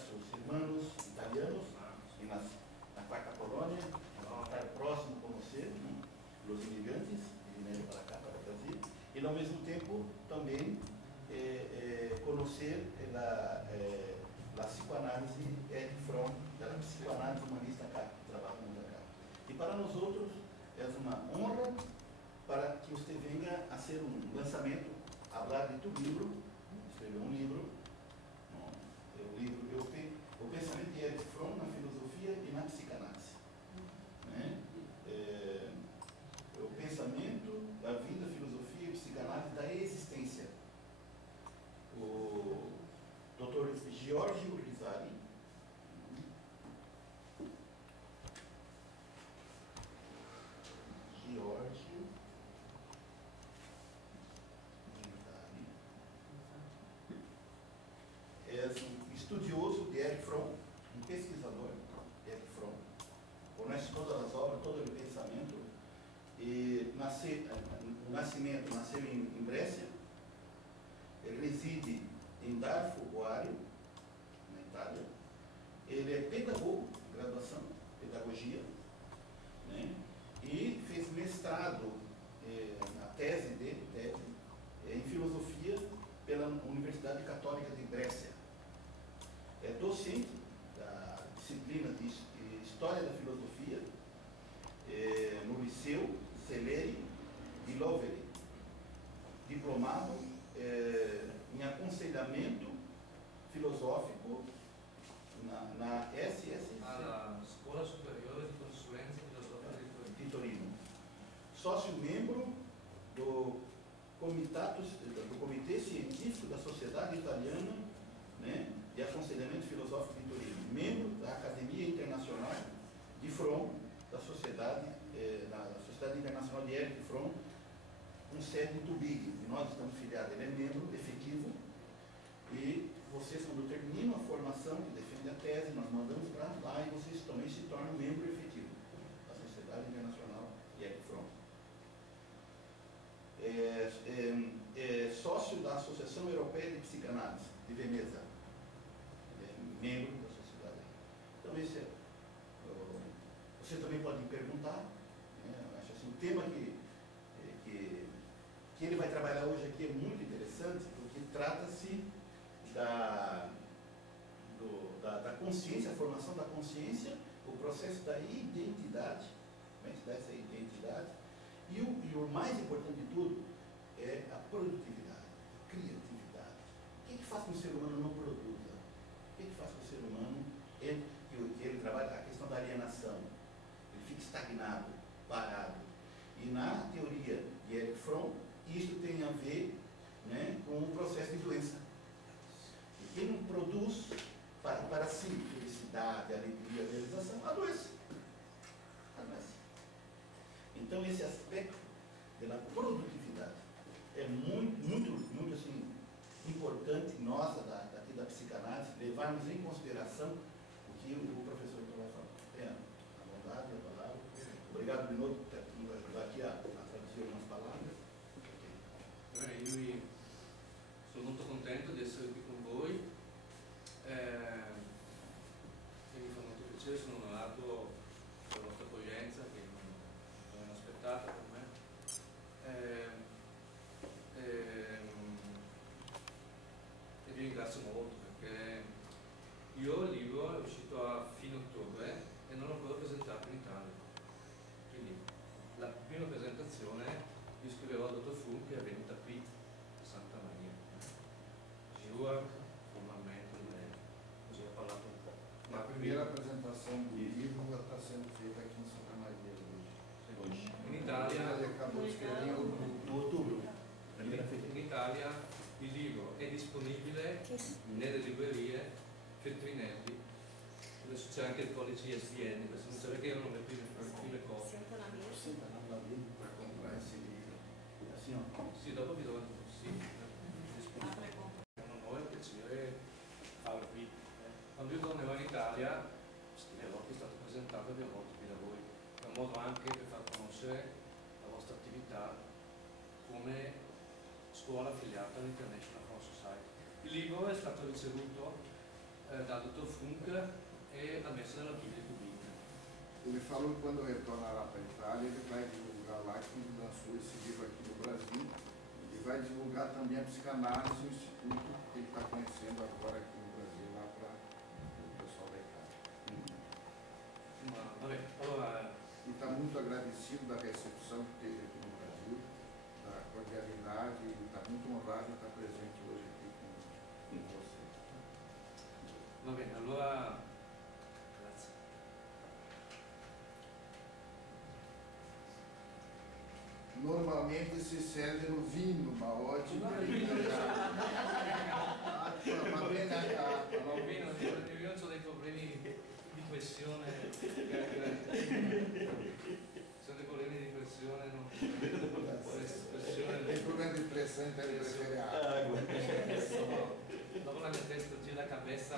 nossos irmãos italianos na quarta colônia, estar próximo com você, né? Os imigrantes que vieram para cá, para o Brasil, e ao mesmo tempo também conhecer a psicoanálise Erich Fromm, a psicoanálise humanista acá, que trabalhamos acá. E para nós outros é uma honra para que você venha a ser um lançamento, falar de tu livro, escrever um livro, o pensamento de Erich Fromm na filosofia e na psicanálise. Né? O pensamento, a vida, a filosofia e a psicanálise da existência. O Dr. Giorgio Risari, é um estudioso de Erich Fromm, um pesquisador de Erich Fromm, conhece todas as obras, todo o pensamento, e nasceu em Brescia, ele reside em Darfur, na Itália, ele é pedagogo, graduação, pedagogia, né? E fez mestrado, na tese dele, em filosofia pela Universidade Católica de Brescia. É docente da disciplina de História da Filosofia no Liceu Celeri de Lovere, diplomado em aconselhamento filosófico na SSC, a Scuola Superiore di Consulenza Filosofica de Torino. Sócio-membro do Comitê Científico da Sociedade Italiana, né, de Aconselhamento Filosófico de Torino, membro da Academia Internacional de Fromm, da Sociedade Internacional de Erich Fromm, com sede em Tubig, e nós estamos filiados. Ele é membro efetivo, e vocês, quando terminam a formação, que defende a tese, nós mandamos para lá e vocês também se tornam membro efetivo da Sociedade Internacional de Erich Fromm. É sócio da Associação Europeia de Psicanálise de Veneza, membro da sociedade. Então esse você também pode me perguntar, né? Acho assim, o tema que ele vai trabalhar hoje aqui é muito interessante, porque trata-se da consciência, a formação da consciência, o processo da identidade, como é que se dá essa identidade. E o mais importante de tudo é a produtividade, a criatividade. O que faz com que o ser humano não produza? O que faz com que o ser humano, que ele trabalha a questão da alienação, ele fica estagnado, parado? E na teoria de Erich Fromm, isso tem a ver, né, com o processo de doença. E quem não produz para si felicidade, alegria, realização, adoece. Então esse aspecto da produtividade é muito assim, importante nós daqui da psicanálise levarmos em consideração o que o professor vai falar. À vontade, a palavra. Obrigado de novo por nos ajudar aqui a traduzir algumas palavras. Io sono molto contento di essere qui con voi e mi fa molto piacere, sono onorato per la vostra accoglienza che non è aspettata per me. E vi ringrazio molto perché io il libro è uscito a fine ottobre e non l'ho ancora presentato in Italia, quindi la prima presentazione io scriverò al dottor Frum che è venuta qui a Santa Maria, Giua formalmente, così ha parlato un po'. A primeira apresentação do livro está sendo feita aqui em Santa Maria hoje. In Italia, Ele acabou de escrever em outubro. In Italia il libro è disponibile nelle librerie Feltrinelli, adesso c'è anche il codice ISBN, questo non so perché erano le prime copie. Senta na livro para comprar esse livro. Assim, ó. Sì, dopo vi do sì, disponibile. È un onore, un piacere farlo qui. Quando io tornerò in Italia scriverò che è stato presentato e verrò qui da voi. È un modo anche per far conoscere la vostra attività come scuola affiliata all'International Fromm Society. Il libro è stato ricevuto dal dottor Funk e ha messo nella Bibbia pubblica. Ele falou que quando retornará para a Itália, ele vai divulgar lá que ele lançou esse livro aqui no Brasil e vai divulgar também a psicanálise, o instituto que ele está conhecendo agora aqui no Brasil, lá para o pessoal da Itália. Ma vabbè, allora, E está muito agradecido da recepção que teve aqui no Brasil, da cordialidade, e está muito honrado de estar presente hoje aqui com você. va bene, allora, grazie. Normalmente si serve no vino, ma oggi va bene Io ho dei problemi di pressione, sono dei problemi di pressione, non Tem problema de pressão, então ele prefere água. dopo la mia testa gira la cabeza,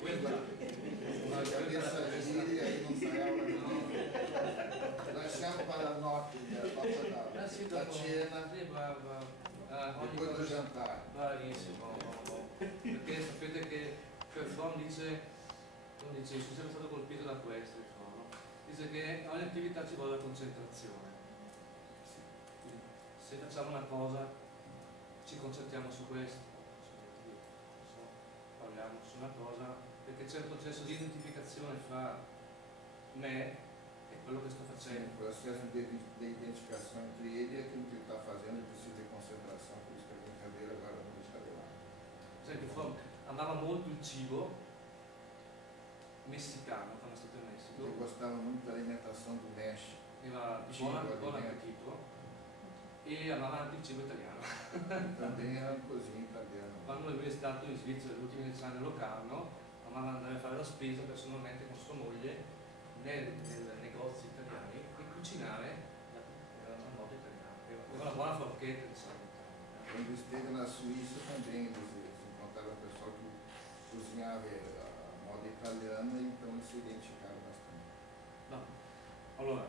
quella A cabeça gira e aí não sai aula não. Lasciamo para a notte da sì, da dopo, cena, sì, ogni depois do cosa, jantar. bravissimo, perché sapete che per Fromm dice, sono sempre stato colpito da questo, no? Dice che ogni attività ci vuole la concentrazione. Quindi, se facciamo una cosa ci concentriamo su questo, parliamo su una cosa, perché c'è il processo di identificazione fra me e quello che sto Sim, facendo. o processo de identificação entre ele e aquilo que ele está fazendo, ele precisa de concentração, por isso que a brincadeira agora não deixa de lado. Per esempio Fromm amava molto il cibo messicano quando è stato in Messico, Ele gostava muito da alimentação do México. era di Cibo, buon alimento. appetito, e amava anche il cibo italiano. Também era cozinha italiana. Quando lui è stato in Svizzera gli ultimi 10 anni a Locarno, amava andare a fare la spesa personalmente con sua moglie nei negozi italiani e cucinare a modo italiano. Aveva una buona forchetta di salute. Quando esteve na Suíça também, eles encontraram pessoal que cozinhava a moda italiana, então eles se identificaram bastante. No. Allora,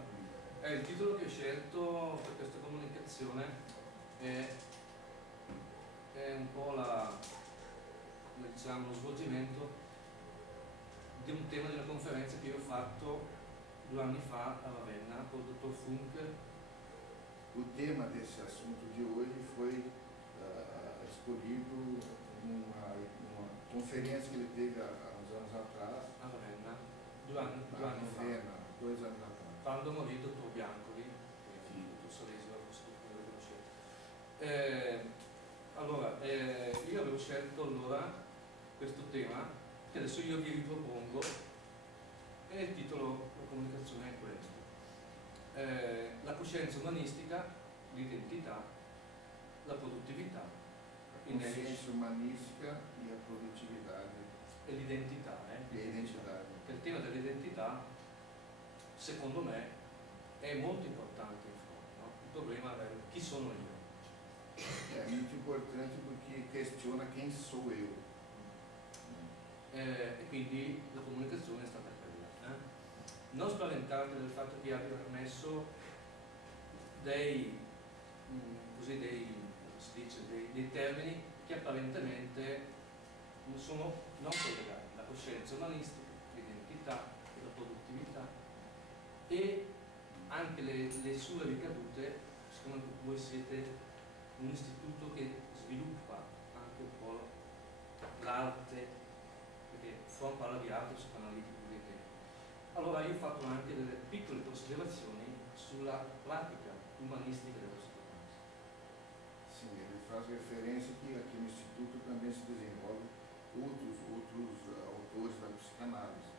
il titolo che ho scelto per questa comunicazione è un po' diciamo, lo svolgimento di un tema di una conferenza che io ho fatto 2 anni fa a Ravenna con il dottor Funk. O tema desse assunto de hoje foi escolhido numa conferência que ele teve há uns anos atrás, A Ravenna, 2 anni na fa, novena, 2 anos atrás. quando morì il dottor Biancoli, il dottor Soresi, forse lo conoscete. Allora, io avevo scelto allora questo tema, che adesso io vi ripropongo, e il titolo della comunicazione è questo. La coscienza umanistica, l'identità, la produttività, A consciência humanística e a produtividade e l'identità. e a identidade. Che il tema dell'identità, secondo me, è molto importante in fondo, no? Il problema è chi sono io. É muito importante porque questiona quem sou eu. E quindi la comunicazione è stata quella. Non spaventate del fatto che abbia messo dei termini che apparentemente non sono non collegati, la coscienza umanistica, l'identità, la produttività e anche le sue ricadute, siccome voi siete un istituto che sviluppa anche un po' l'arte, perché Fromm parla di arte psicoanalitica, allora io ho fatto anche delle piccole considerazioni sulla pratica umanistica dello psicoanalisi. Sim, ele faz referência que aqui no Instituto também se desenvolve outros autores da psicanálise.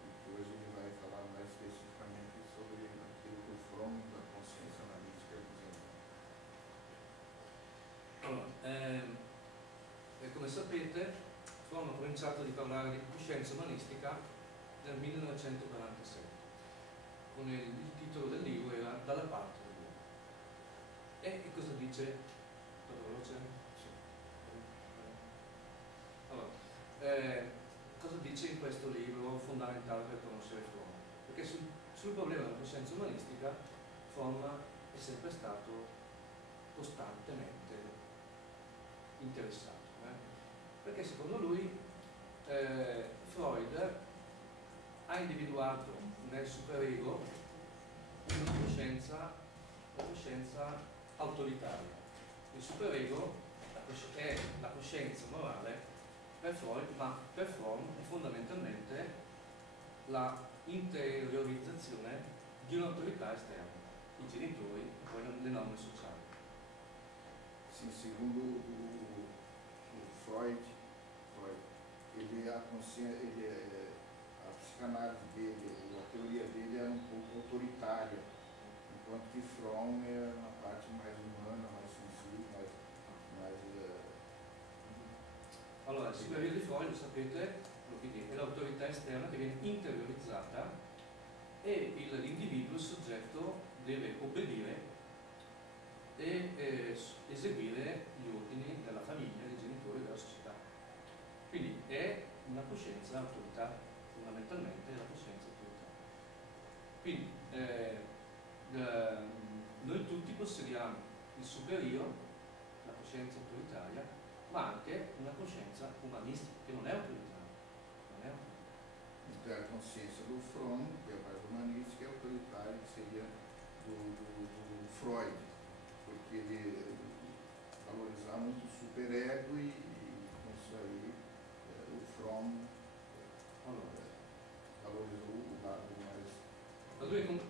E que hoje ele vai falar mais especificamente sobre aquilo que o Fromm da consciência analítica desenvolve. Allora, come sapete, Fromm ha cominciato di parlare di coscienza umanistica nel 1947, con il titolo del libro era Dalla parte dell'uomo. E cosa dice? Allora, cosa dice in questo libro fondamentale per conoscere Fromm? Perché sul problema della coscienza umanistica Fromm è sempre stato costantemente interessato, perché secondo lui Freud ha individuato nel superego una coscienza autoritaria. Il superego è la coscienza morale per Freud, ma per Fromm è fondamentalmente la interiorizzazione di un'autorità esterna, i genitori e poi le norme sociali. Sim, segundo o Freud, a psicanálise dele, a teoria dele era um pouco autoritária, enquanto que Fromm é uma parte mais humana, mais sensível, mais Allora, il superiore di Freud, lo sapete, è l'autorità esterna che viene interiorizzata e l'individuo, il soggetto, deve obbedire e eseguire gli ordini della famiglia, dei genitori, della società. Quindi è una coscienza autorità, fondamentalmente è la coscienza autorità. Quindi noi tutti possediamo il superiore, la coscienza autoritaria, ma anche una coscienza umanistica, che non è autoritaria. Então a consciência do Fromm, que é a parte humanística, e autoritária, que seria do Freud, porque ele valorizava muito o superego e com isso aí o Fromm valorizou o lado mais...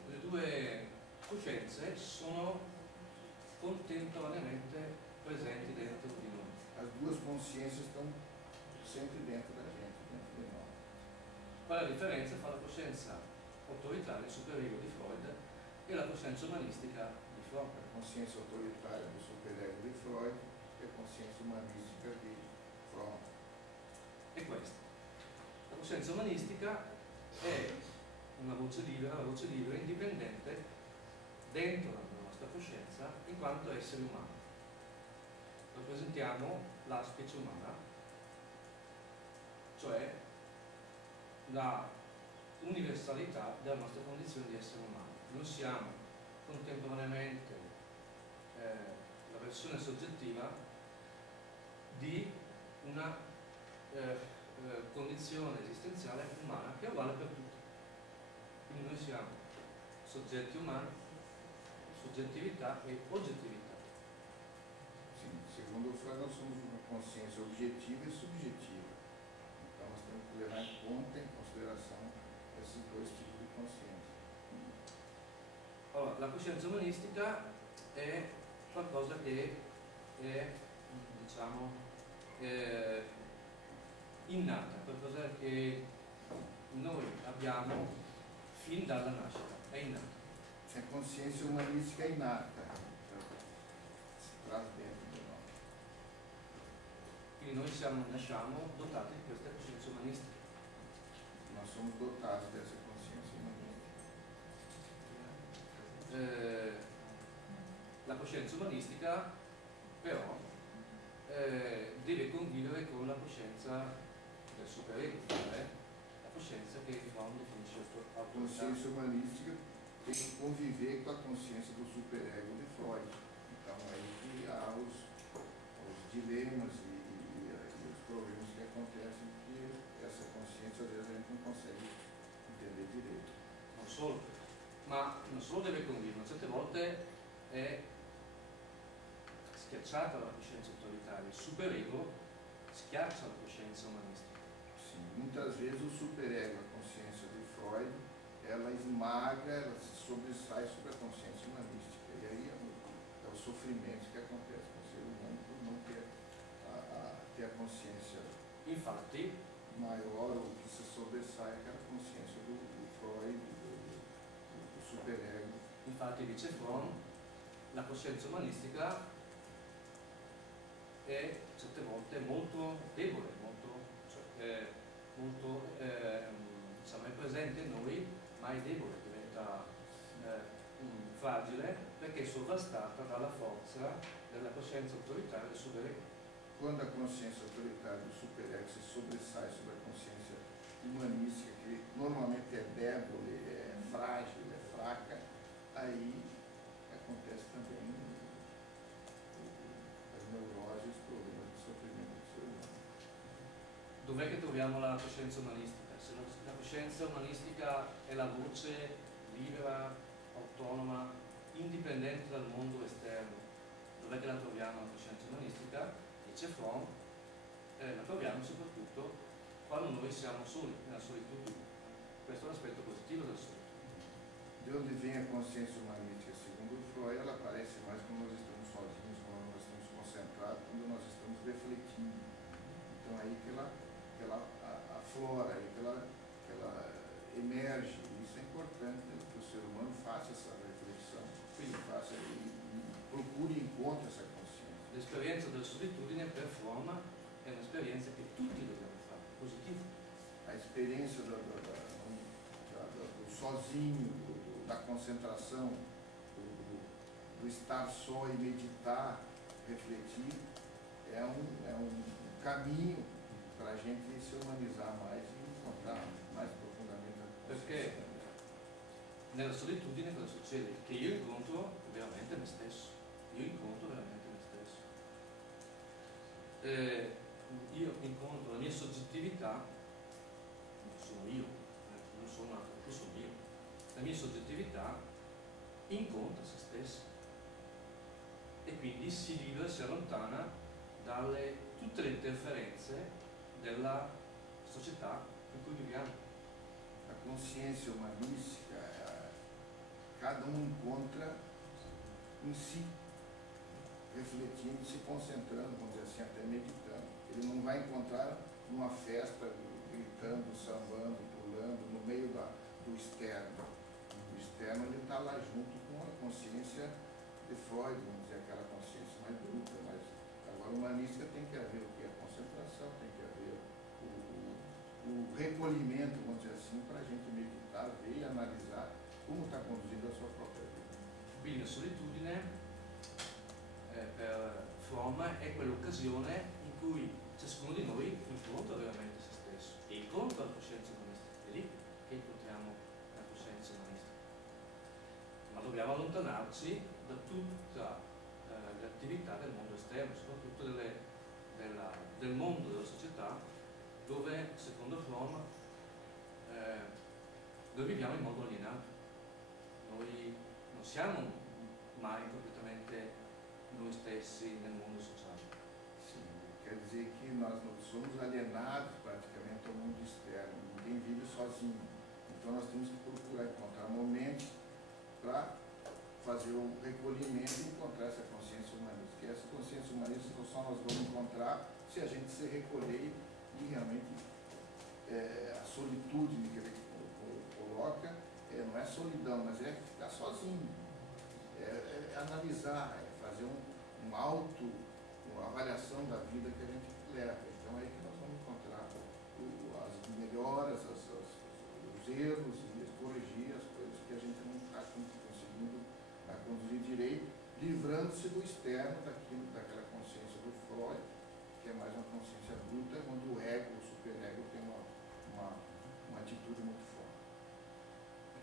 Le due coscienze sono contemporaneamente presenti dentro di noi. As duas consciências estão sempre dentro da gente, dentro de nós. Qual è la differenza fra la coscienza autoritaria, superiore di Freud, e la coscienza umanistica di Fromm? A consciência autoritária do superego de Freud e a consciência humanística de Fromm. È questa. La coscienza umanistica è una voce libera indipendente dentro la nostra coscienza in quanto esseri umani. Rappresentiamo la specie umana, cioè la universalità della nostra condizione di essere umani. Non siamo contemporaneamente la versione soggettiva di una condizione esistenziale umana che è uguale per tutti. Quindi noi siamo soggetti umani, soggettività e oggettività. Sim, segundo o Freud, nós somos uma consciência objetiva e subjetiva. Então nós temos que levar em consideração esses dois tipos di consciência. Allora, la coscienza umanistica è qualcosa che è, diciamo, innata, qualcosa che noi abbiamo fin dalla nascita, è innata. A consciência humanística é inata, si traz dentro di noi. Quindi noi nasciamo dotati di questa coscienza umanistica. Nós somos dotados dessa consciência humanística. La coscienza umanistica però deve convivere con la coscienza del superego, cioè la coscienza che Fromm definisce A autorità. consciência humanística tem que conviver com a consciência do superego de Freud. Então aí que há os dilemas e os problemas que acontecem, que essa consciência às vezes a gente não consegue entender direito. Non solo, ma non solo deve convivere, certe volte è schiacciata la coscienza autoritaria, il superego schiaccia la coscienza umanistica. Sim, muitas vezes o superego, a consciência de Freud, ela esmaga, ela se sobressai sobre a consciência humanística. E aí é o sofrimento que acontece com o ser humano por não ter a consciência Infatti, maior, ou que se sobressai aquela consciência do Freud, do superego. infatti dice Fromm, la coscienza umanistica è certe volte molto debole, diciamo, è presente in noi, ma è debole, diventa fragile perché è sovrastata dalla forza della coscienza autoritaria del superego. Quando a consciência autoritária do superego se sobressai sobre a consciência humanística, que normalmente é débole, é frágil, é fraca, aí acontece também as neuroses, os problemas de sofrimento do ser humano. dov'è che troviamo la coscienza umanistica? Se la coscienza umanistica è la voce libera, autonoma, indipendente dal mondo esterno, dov'è che la troviamo la coscienza umanistica? Dice Fromm, la troviamo soprattutto quando noi siamo soli, nella solitudine. Questo è l'aspetto positivo della solitudine. De onde vem a consciência humanística? Segundo Freud, ela aparece mais quando nós estamos sozinhos, quando nós estamos concentrados, quando nós estamos refletindo. Então aí que ela aflora, aí que ela emerge. Isso é importante que o ser humano faça essa reflexão, que ele faça e procure e encontre essa consciência. L'esperienza della solitudine per Fromm è un'esperienza che tutti dobbiamo fare, positiva. A experiência do sozinho, da concentração, do estar só e meditar, refletir, é um caminho para a gente se humanizar mais e encontrar mais profundamente a consciência. Perché nella solitudine cosa succede? Che io incontro veramente me stesso. Io incontro veramente me stesso. Io incontro la mia soggettività, non sono io, non sono un altro, sono io. La mia soggettività incontra se stessa e quindi si libera, si allontana dalle tutte le interferenze della società in cui viviamo. A consciência humanística, cada encontra em si, refletindo, se concentrando, vamos dizer assim, até meditando. Ele não vai encontrar numa festa, gritando, sambando, pulando, no meio do externo. O externo ele está lá junto com a consciência de Freud, vamos dizer, aquela consciência mais bruta, mas agora humanística tem que haver o que? A concentração, tem que haver o recolhimento, vamos dizer assim, para a gente meditar, ver e analisar como está conduzindo a sua própria vida. Quindi la solitudine per Fromm è quell'occasione in cui ciascuno di noi incontra veramente se stesso e incontra la coscienza umanistica. È lì che incontriamo la coscienza umanistica. Ma dobbiamo allontanarci da tutta l'attività del mondo esterno, soprattutto del mondo della società, dove, secondo Fromm, noi viviamo in modo alienato. Noi non siamo mai completamente noi stessi nel mondo sociale. Sim, quer dizer que nós não somos alienados praticamente ao mundo externo, ninguém vive sozinho. Então nós temos que procurar encontrar momentos para fazer o recolhimento e encontrar essa consciência humanista. E essa consciência humanista só nós vamos encontrar se a gente se recolher e realmente a solitude que ele coloca não é solidão, mas é ficar sozinho, é analisar, é fazer uma avaliação da vida que a gente leva. Então é aí que nós vamos encontrar as melhoras, os erros e corrigir as coisas que a gente não está conseguindo conduzir direito, livrando-se do externo, daquela consciência do Freud, que é mais uma consciência bruta, onde o ego, o superego tem uma atitude muito forte.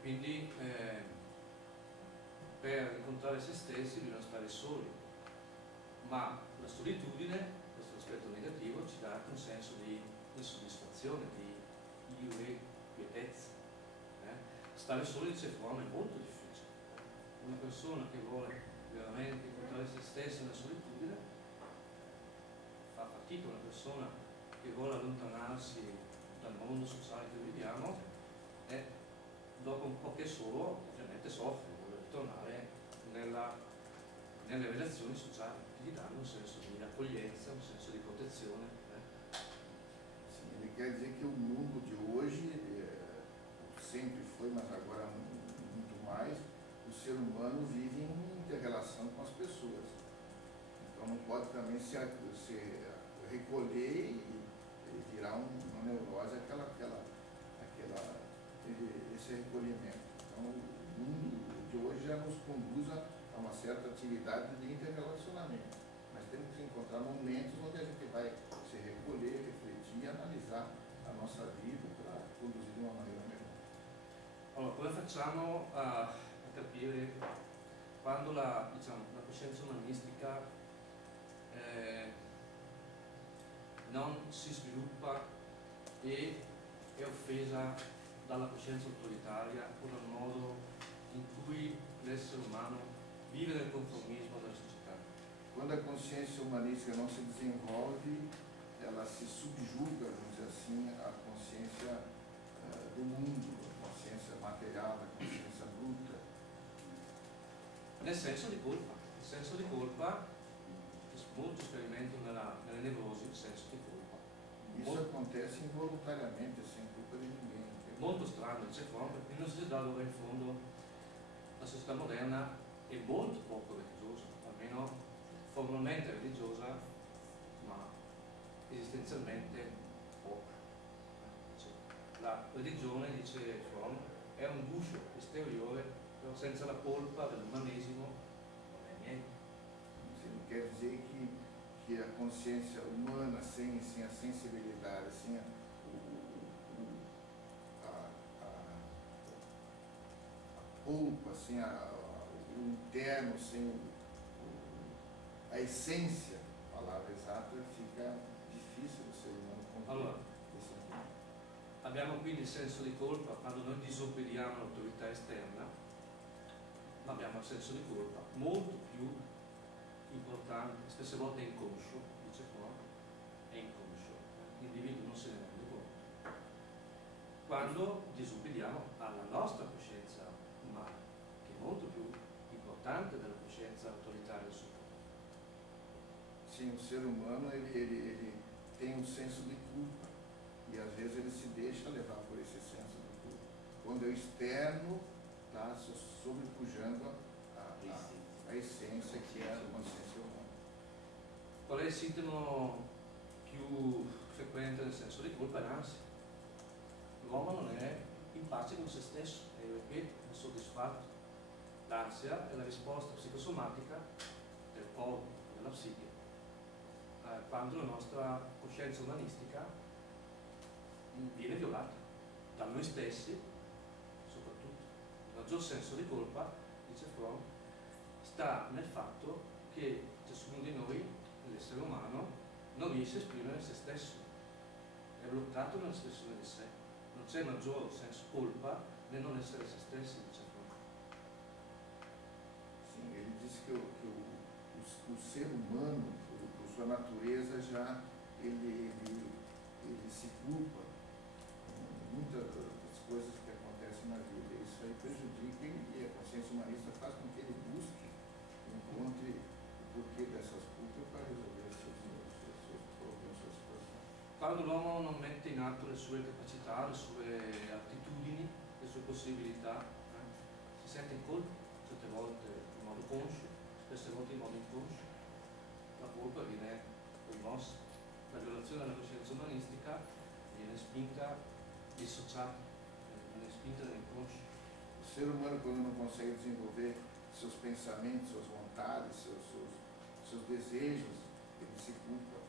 Quindi per incontrare se stessi bisogna stare soli, ma la solitudine, questo aspetto negativo, ci dà anche un senso di insoddisfazione, di quietezza. Stare soli, dice Fromm, è molto difficile. Una persona che vuole veramente incontrare se stessa nella solitudine fa fatica. Una persona che vuole allontanarsi dal mondo sociale che viviamo e dopo un po' che solo ovviamente soffre, vuole tornare nelle relazioni sociali che gli danno un senso di accoglienza, un senso di protezione. Sim, ele quer dizer que o mundo de hoje sempre foi, mas agora muito mais, o ser humano vive em inter-relação com as pessoas. Então não pode também se recolher e virar uma neurose, esse recolhimento. Então o mundo de hoje já nos conduz a uma certa atividade de interrelacionamento. Mas temos que encontrar momentos onde a gente vai se recolher, refletir e analisar a nossa vida para conduzir de uma maneira melhor. Allora, come facciamo a capire quando la coscienza umanistica non si sviluppa e è offesa dalla coscienza autoritaria o dal modo in cui l'essere umano vive nel conformismo della società. Quando a consciência humanística não se desenvolve, ela se subjuga, vamos dizer assim, à consciência do mundo, a consciência material, a consciência bruta. Nel senso di colpa. Il senso di colpa, molti sperimentano nelle nevrosi il senso di colpa. Isso acontece involuntariamente, sem culpa di ninguém. Molto strano, dice Fromm, in una società dove in fondo la società moderna è molto poco religiosa, almeno formalmente religiosa, ma esistenzialmente poca. La religione, dice Fromm, è un guscio esteriore, però senza la colpa dell'umanesimo non è niente. Não quer dizer que a consciência humana, sem a sensibilidade, sem a polpa, sem o interno, sem a essência, a palavra exata, fica difícil do ser humano compreender. Allora, abbiamo quindi il senso di colpa quando noi disobbediamo all'autorità esterna, ma abbiamo il senso di colpa molto più importante, spesse volte inconscio, dice qua, è inconscio, l'individuo non se ne rende conto, quando disobbediamo alla nostra coscienza umana, che è molto più importante della coscienza autoritaria del suo corpo. Sim, o ser humano ele tem um senso de culpa e às vezes ele se deixa levar por esse senso de culpa. Quando o externo está sobrepujando a essência que é a consciência umana. Qual è il sintomo più frequente del senso di colpa? È l'ansia. L'uomo non è in pace con se stesso, è, ripeto, insoddisfatto. L'ansia è la risposta psicosomatica del corpo, della psiche, quando la nostra coscienza umanistica viene violata da noi stessi, soprattutto. Il maggior senso di colpa, dice Fromm, sta nel fatto che ciascuno di noi, l'essere umano, non riesce a esprimere se stesso, è bloccato nell'espressione di sé. Non c'è maggior senso colpa nel non essere se stessi, dice Fromm. Sim, ele diz que o ser humano, por sua natureza, já ele se culpa com muitas das coisas que acontecem na vida. Isso aí prejudica e a consciência humanista faz com que ele busque, encontre o porquê dessas culpas para resolver seus problemas, suas situações. Quando l'uomo non mette in atto le sue capacità, le sue attitudini, le sue possibilità, si sente in colpa, certe volte in modo conscio, spesse volte in modo inconscio. La colpa viene rimossa. La violazione della coscienza umanistica viene spinta dissociata, viene spinta nell'inconscio. O ser humano, quando não consegue desenvolver seus pensamentos, suas vontades, seus desejos, ele se culpa.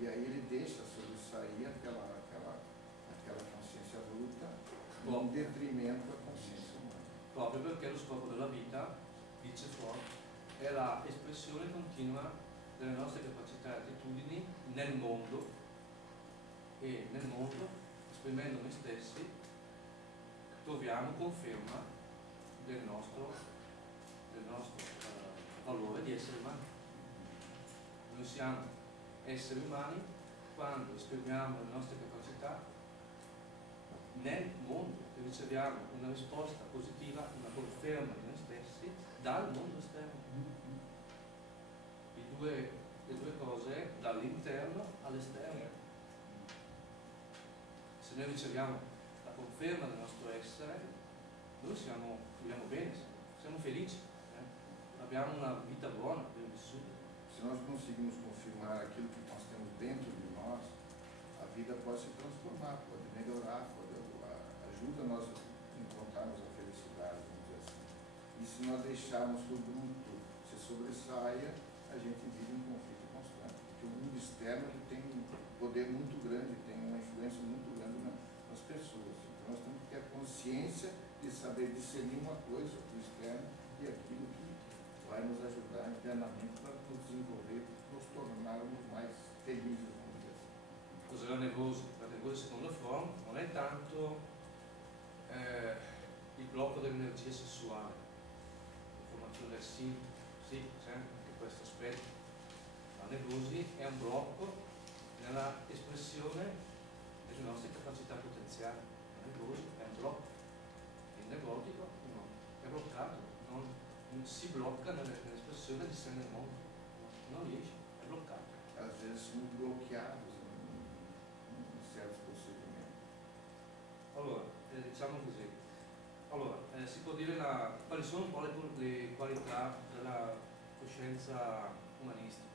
E aí ele deixa sobressair aquela consciência bruta in detrimento da consciência umana. Proprio perché lo scopo della vita, dice Fromm, è la espressione continua delle nostre capacità e attitudini nel mondo, e nel mondo, esprimendo noi stessi, troviamo conferma del nostro valore di essere umani. Noi siamo esseri umani quando esprimiamo le nostre capacità nel mondo e riceviamo una risposta positiva, una conferma di noi stessi dal mondo esterno. Le due cose dall'interno all'esterno. Se noi riceviamo la conferma del nostro essere, noi viviamo bene, siamo felici, abbiamo una vita buona, ben vissuta. Se nós conseguimos confirmar aquilo que nós temos dentro de nós, a vida pode se transformar, pode melhorar, ajuda nós a encontrarmos a felicidade, vamos dizer assim. E se nós deixarmos que o bruto se sobressaia, a gente vive em conflito constante. Porque o mundo externo ele tem um poder muito grande, tem uma influência muito grande nas pessoas. Então nós temos que ter a consciência de saber discernir uma coisa do externo e aquilo que vai nos ajudar internamente para nos desenvolver, nos tornarmos mais felizes, vamos dizer assim. Cos'è la nevrosi? negozi secondo Fromm non è tanto il blocco dell'energia sessuale, l'informazione del sì, c'è anche questo aspetto. La negosi è un blocco nella espressione delle nostre capacità potenziali. La negosi è un blocco, il negotico no, è bloccato, non si blocca nell'espressione di sé nel mondo, non riesce, è bloccato. Às vezes são bloqueados em certos procedimentos. Allora, diciamo così. Allora, si può dire quali sono un po' le qualità della coscienza umanistica.